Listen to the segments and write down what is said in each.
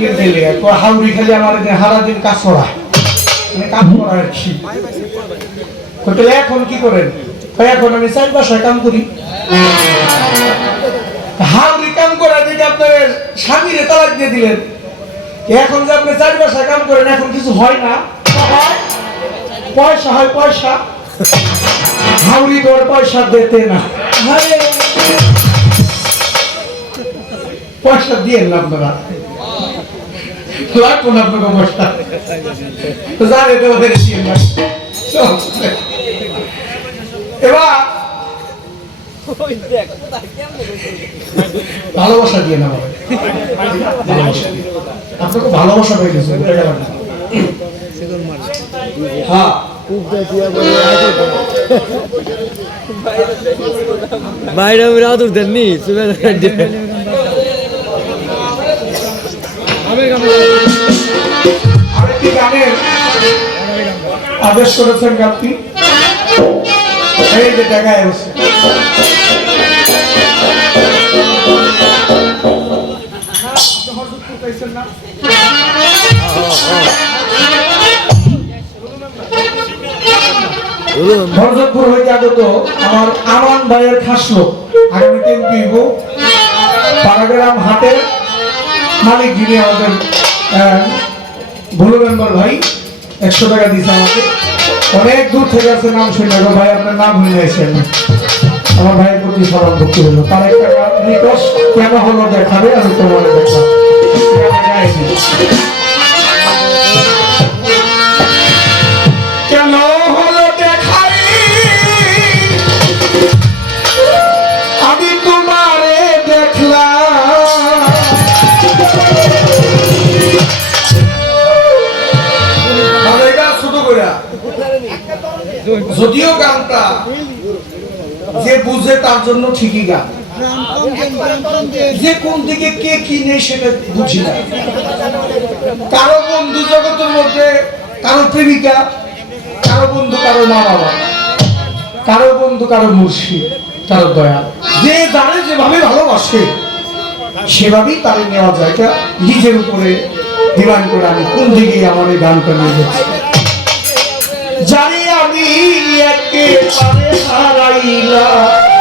ডাকলেন দিলে হাউরি খালি আমার হারা দিন করা। মানে করা আর কি। তাহলে এখন কি করেন? এখন আমি চার বাসায় কাম করি। হাউরি কাম করা দেখে আপনার স্বামীরে তালাক দিয়ে দিলেন। এখন যে আপনি চার বাসায় কাম করেন এখন কিছু হয় না। পয়সা হয় পয়সা। হাউরি তোর পয়সা দিতে না। পয়সা দিয়ে আপনারা না আপনাকে পয়সা তো জানে তো ওদের দিয়ে না চল। এবার ভালোবাসা দিয়ে না। ভালোবাসা দিয়ে। আপনাকে ভালোবাসা পেয়ে গেছে বুঝে গেল না হ্যাঁ বাইরে আমি আদর দেননি আরেকটি গানের আদেশ করেছেন গানটি। এই যে জায়গায় বসে ভরজতপুর হইতে আগত আমার আমান ভাইয়ের খাস লোক আগামী দিন দিব পাড়াগ্রাম হাটের মালিক যিনি আমাদের ভুলু মেম্বার ভাই, একশো টাকা দিয়েছে আমাকে। অনেক দূর থেকে আছে নাম শুনে ভাই আপনার নাম হয়ে এসেছেন আমার ভাইয়ের প্রতি স্মরণ ভক্তি হলো। তার একটা কেন হলো দেখাবে, আমি তোমার দেখাবো যদিও গানটা যে বুঝে তার জন্য ঠিকই গান। যে কোন দিকে কে কি নেই সেটা বুঝি না। কারও বন্ধু জগতের মধ্যে কারও প্রেমিকা, কারও বন্ধু কারও মা বাবা কারও বন্ধু কারও মুর্শিদ কারও দয়া। যে যারে যেভাবে ভালোবাসে, সেভাবেই তারে নেওয়া যায়। এটা নিজের উপরে ডিমান্ড করে আমি কোন দিকে আমার এই গানটা নিয়ে যাচ্ছি। জানি একেবারে হারাইলাম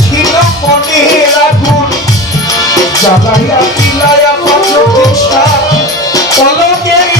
ছিল মনের আগুন জ্বালাইয়া পিলাইয়া পাচকের দিশা পলকে